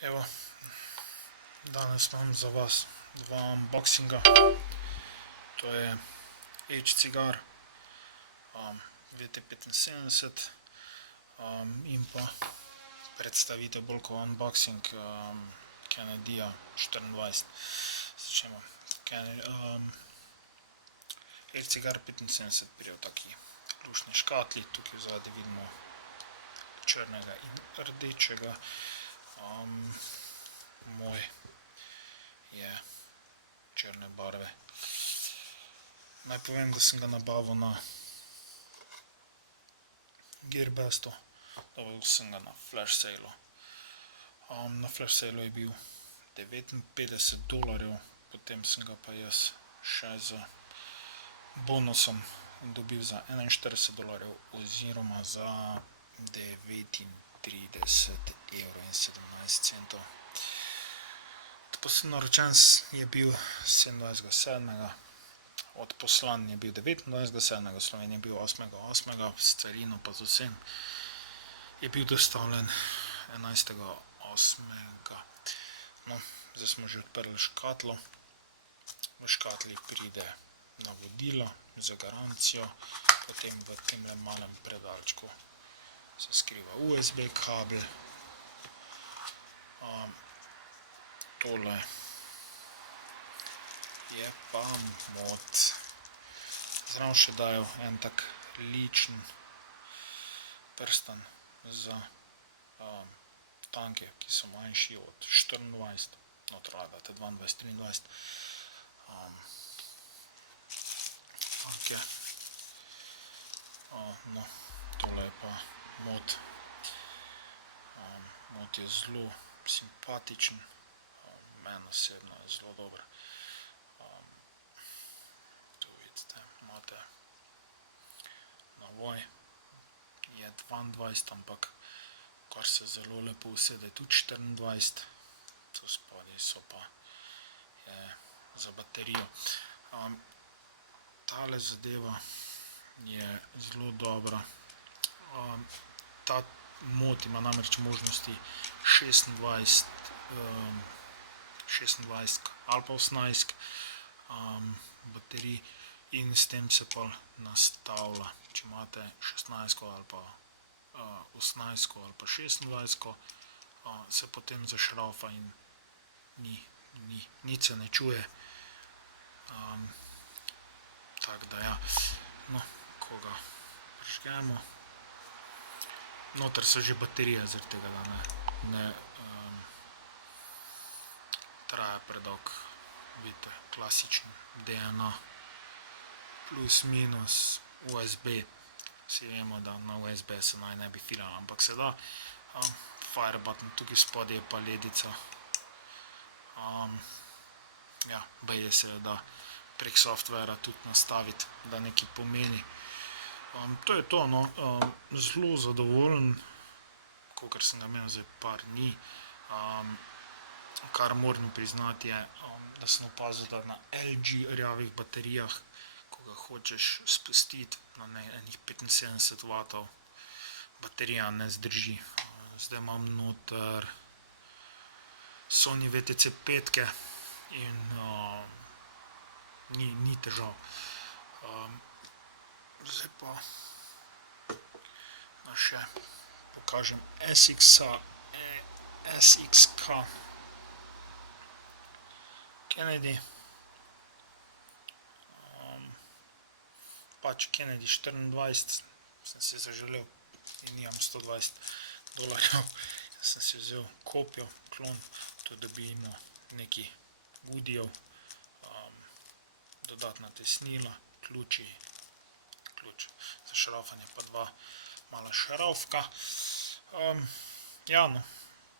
Evo, danes imam za vas dva unboxinga. To je H-cigar VT75 in pa predstavitev bolj kot unboxing Kennedyja 24. Začnemo. H-cigar 75 prije v taki luštni škatli. Tukaj v zadnji vidimo črnega in rdečega. Moj je črne barve. Naj povem, da sem ga nabavil na Gearbestu. Dobil sem ga na flash sale. Na flash sale je bil $59, potem sem ga pa jaz še z bonusom dobil za $41 oziroma za 39,17 €. Naročen je bil 27.7., odposlan je bil 29.7., v Sloveniji je bil 8.8., s carino pa z vsem je bil dostavljen 11.8. No, zdaj smo že odprli škatlo. V škatli pride navodilo za garancijo, potem v temle malem predalčku se skriva USB kabel. Tole je pa mod. Zraven še dajo en tak ličen prstan za tanke, ki so manjši od 24, noter date 22, 23 tanke. No, tole je pa mod. Mod je zelo simpatičen. Meni osebno je zelo dober. Tu vidite, imate navoj. Je 22, ampak kar se zelo lepo usede, je tudi 24. Tu spodaj so pa za baterijo. Tale zadeva je zelo dobra. Ta mod ima namreč možnosti 26 ali pa 18 baterij in s tem se pa nastavlja, če imate 16 ali pa 18 ali pa 26, se potem zašraufa in nič se ne čuje. Tako da ja, no, ko ga prižgemo, noter so že baterije, zaradi tega, da ne traja predolgo. Vidite, klasičen DNA, plus minus USB. Vsi vemo, da na USB se naj ne bi filalo, ampak se da. Fire button, tukaj spodaj je pa ledica. Ja, baje se da prek softvera tudi nastaviti, da nekaj pomeni. To je to, no. Zelo zadovoljen, kakor sem ga imel zdaj par dni. Kar moram priznati je, da sem opazil, da na LG rjavih baterijah, ko ga hočeš spustiti na enih 75 W, baterija ne zdrži. Zdaj imam noter Sony VTC5 in ni težav. Zdaj pa še pokažem SXK Kennedy. Pač Kennedy 24 sem si zaželel in nimam $120. Sem si vzel kopijo, klon, tu dobimo nekaj goodijev, dodatna tesnila, ključ za šraufanje pa dva mala šraufka. Ja, no,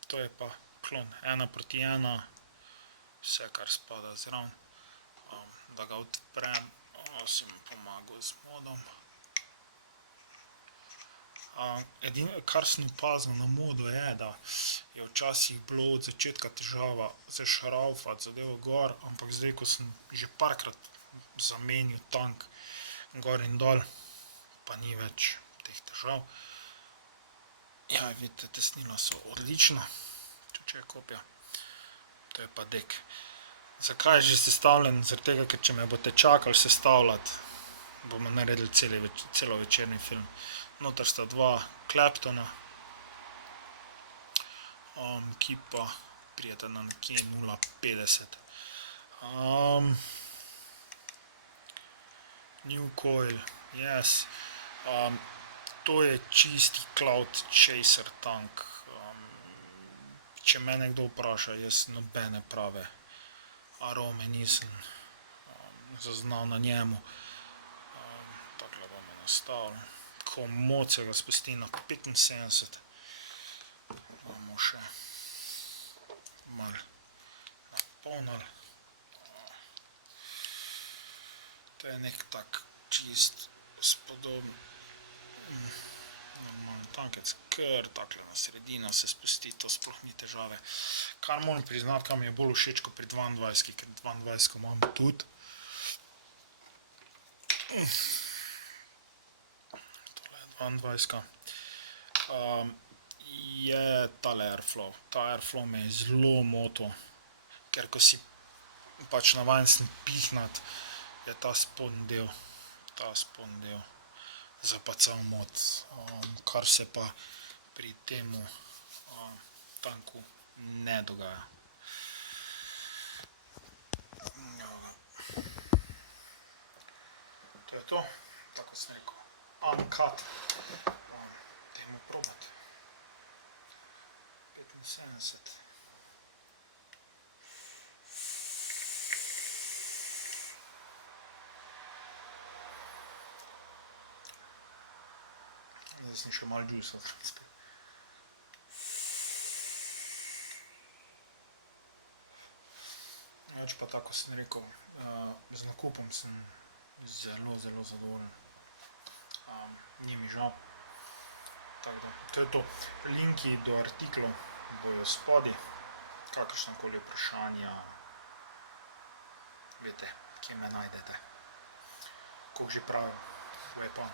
to je pa klon 1:1, vse kar spada zraven. Da ga odprem, si bom pomagal z modom. Edino, kar sem opazil na modu, je, da je včasih bilo od začetka težava zašraufati zadevo gor, ampak zdaj, ko sem že parkrat zamenil tank gor in dol, pa ni več teh težav. Ja, vidite, tesnila so odlična. Tudi če je kopija. To je pa dek. Zakaj je že sestavljen? Zaradi tega, ker če me boste čakali sestavljati, bomo naredili celovečerni film. Noter sta dva Claptona, ki pa prijeta na nekje 0,50. New Coil, yes. To je čisti Cloud Chaser tank. Če me nekdo vpraša, jaz nobene prave arome nisem zaznal na njemu. Takole bomo nastavili. Ko moc se ga spusti na 75. Bomo še malo napolnili. To je nek tak čist spodoben normalni tankec, ker takle na sredino se spusti, to sploh ni težave. Kar moram priznati, kar mi je bolj všeč kot pri 22, ker 22 imam tudi. Tole je 22. Je tale Airflow. Ta Airflow me je zelo motil, ker ko si pač navajen sem pihnati, je ta spodnji del zapacal mot, kar se pa pri temu tanku ne dogaja. To je to, tako sem rekel, uncut. Dajmo probati. 75. Zdaj sem še malo džusa zraven spet. Več pa tako sem rekel, z nakupom sem zelo zadovoljen. Ni mi žal. Tako da, to je to. Linki do artiklov bojo spodaj. Kakršnakoli vprašanja, veste, kje me najdete. Kako že pravim, lepo.